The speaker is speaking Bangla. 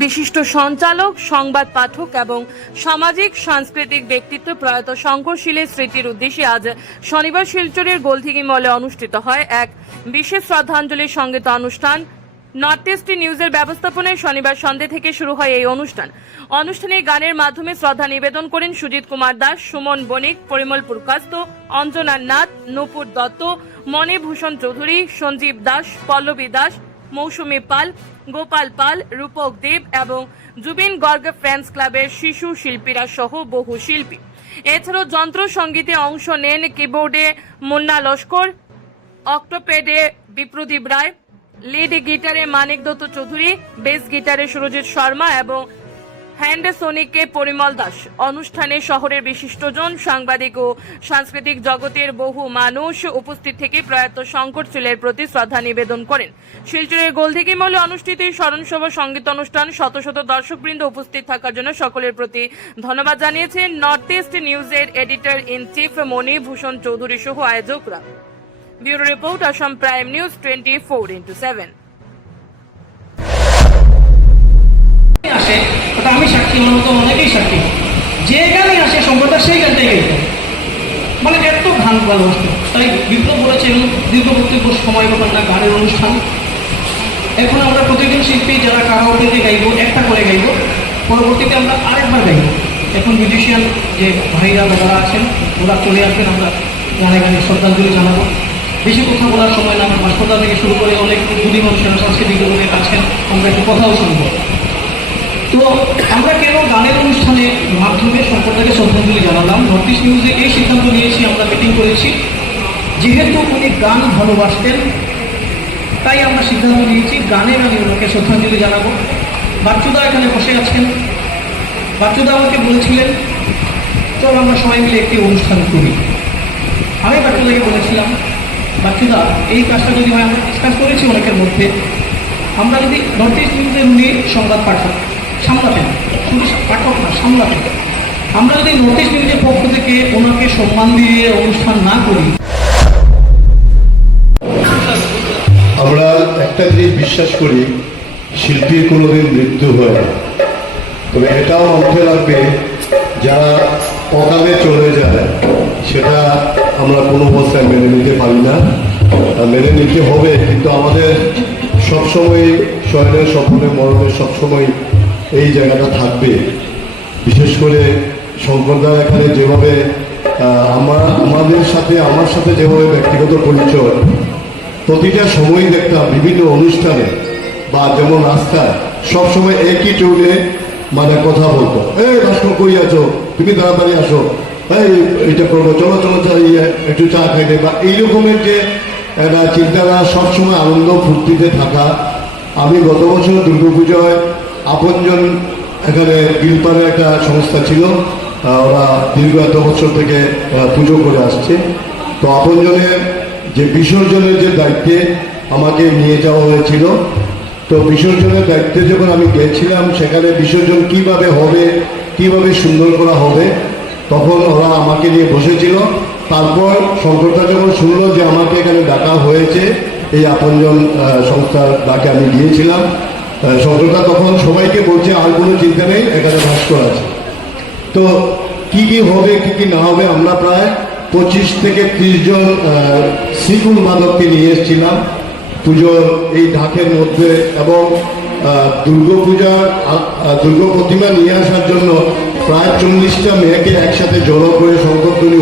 বিশিষ্ট সঞ্চালক, সংবাদ পাঠক এবং সামাজিক সাংস্কৃতিক ব্যক্তিত্ব প্রয়াত শঙ্করশীলের স্মৃতির উদ্দেশ্যে আজ শনিবার শিলচরের গোলদিঘি মলে অনুষ্ঠিত হয় এক বিশেষ শ্রদ্ধাঞ্জলি সঙ্গীত অনুষ্ঠান। নর্থ ইস্ট নিউজের ব্যবস্থাপনায় শনিবার সন্ধ্যে থেকে শুরু হয় এই অনুষ্ঠানে গানের মাধ্যমে শ্রদ্ধা নিবেদন করেন সুজিত কুমার দাস, সুমন বণিক, পরিমল পুরকাস্ত, অঞ্জনা নাথ, নূপুর দত্ত, মণিভূষণ চৌধুরী, সঞ্জীব দাস, পল্লবী দাস, মৌসুমী পাল, গোপাল পাল, রূপক দেব এবং জুবিন গর্গ ফ্রেন্ডস ক্লাবের শিশু শিল্পীরা সহ বহু শিল্পী। এছাড়াও যন্ত্র সঙ্গীতে অংশ নেন কিবোর্ডে মুন্না লস্কর, অক্টোপেডে বিপ্রদীপ রায়, লিড গিটারে মানিক দত্ত চৌধুরী, বেস গিটারে সুরজিৎ শর্মা এবং হ্যান্ড সোনিকে পরিমল দাস। অনুষ্ঠানে শহরের বিশিষ্টজন, সাংবাদিক ও সাংস্কৃতিক জগতের বহু মানুষ উপস্থিত থেকে প্রয়াত শঙ্করশীলের প্রতি শ্রদ্ধা নিবেদন করেন। শিলচরের গোলদিঘি মলে অনুষ্ঠিত এই স্মরণসভা সঙ্গীত অনুষ্ঠান শত শত দর্শকবৃন্দ উপস্থিত থাকার জন্য সকলের প্রতি ধন্যবাদ জানিয়েছেন নর্থ ইস্ট নিউজের editor in chief Manibhushan Chowdhury সহ আয়োজকরা। Bureau report, Assam prime news 24/7। আসে ওটা আমি সাক্ষী, আমার মতো অনেকেই সাক্ষী। যে গানই আসে সম্প্রদায় সেই গানটাই গাইতো, মানে এত গান ভালোবাসত। তাই বিপ্লব বলেছে দীর্ঘবর্তী সময় ব্যাপার না গানের অনুষ্ঠান। এখন আমরা প্রতিদিন শিল্পী যারা কারাওকেতে গাইব, একটা করে গাইব, পরবর্তীতে আমরা আরেকবার গাইব। এখন মিউজিশিয়ান যে ভাইরা দাদারা আছেন ওরা চলে আসবেন, আমরা গানে গানে শ্রদ্ধাঞ্জলি জানাবো। বেশি কথা বলার সময় না, আমার শ্রদ্ধা থেকে শুরু করে অনেক গুণী মানুষেরা সাংস্কৃতিক জগতের আছেন, আমরা একটু কথাও শুনবো। তো আমরা কেন গানের অনুষ্ঠানের মাধ্যমে সম্প্রদায়কে শ্রদ্ধাঞ্জলি জানালাম, নর্থ ইস্ট নিউজে এই সিদ্ধান্ত নিয়েছি, আমরা মিটিং করেছি। যেহেতু উনি গান ভালোবাসতেন তাই আমরা সিদ্ধান্ত নিয়েছি গানে আমি ওনাকে শ্রদ্ধাঞ্জলি জানাবো। বাচ্চুদা এখানে বসে আছেন, বাচ্চুদা আমাকে বলেছিলেন চল আমরা সবাই মিলে একটি অনুষ্ঠান করি। আমি বাচ্চুদাকে বলেছিলাম, বাচ্চুদা এই কাজটা যদি হয়, আমরা ডিসকাস করেছি অনেকের মধ্যে, আমরা যদি নর্থ ইস্ট নিউজের উনি সংবাদ পাঠক সামলাতেন, শুধু পাঠক না সামলাতেন, আমরা যদি নর্থ ইস্ট নিউজের পক্ষ থেকে ওনাকে সম্মান দিয়ে অনুষ্ঠান না করি। আমরা একটা জিনিস বিশ্বাস করি, শিল্পীর কোনোদিন মৃত্যু হয় না। তবে এটাও মাথায় রাখবে, যারা অকালে চলে যায় সেটা আমরা কোনো অবস্থায় মেনে নিতে পারি না, মেনে নিতে হবে। কিন্তু আমাদের সবসময় শয়নের স্বপ্নে মরণের সবসময় এই জায়গাটা থাকবে। বিশেষ করে শঙ্করদা এখানে যেভাবে আমার সাথে যেভাবে ব্যক্তিগত পরিচয়, প্রতিটা সময় দেখতাম বিভিন্ন অনুষ্ঠানে বা যেমন রাস্তায় সবসময় একই টোনে মানে কথা বলতো, এই ভাস্কর কই আছো, তুমি তাড়াতাড়ি আসো, এইটা করবো, চলো চলো একটু চা খাইতে, বা এইরকমের যে একটা চিন্তাধারা, সবসময় আনন্দ ফুর্তিতে থাকা। আমি গত বছর দুর্গাপুজোয় আপনজন এখানে বিলপাড়ে একটা সংস্থা ছিল, ওরা দীর্ঘ এত বছর থেকে পুজো করে আসছে। তো আপনজনের যে বিসর্জনের যে দায়িত্বে আমাকে নিয়ে যাওয়া হয়েছিল, তো বিসর্জনের দায়িত্বে যখন আমি গেছিলাম, সেখানে বিসর্জন কিভাবে হবে, কিভাবে সুন্দর করা হবে, তখন ওরা আমাকে নিয়ে বসেছিল। তারপর শঙ্করদা যখন শুনলো যে আমাকে এখানে ডাকা হয়েছে, এই আপনজন সংস্থার ডাকে আমি গিয়েছিলাম। শঙ্করদা তখন সবাইকে বলছে আর কোনো চিন্তা নেই, এখানে ভাস্কর আছে। তো কি কি হবে কি কি না হবে, আমরা প্রায় 25 থেকে 30 জন সিকুল মাদককে নিয়ে এসেছিলাম পুজোর এই ঢাকের মধ্যে, এবং দুর্গা প্রতিমা নিয়ে আসার জন্য প্রায় 40টা মেয়েকে একসাথে জড়ো করে শঙ্করধ্বনি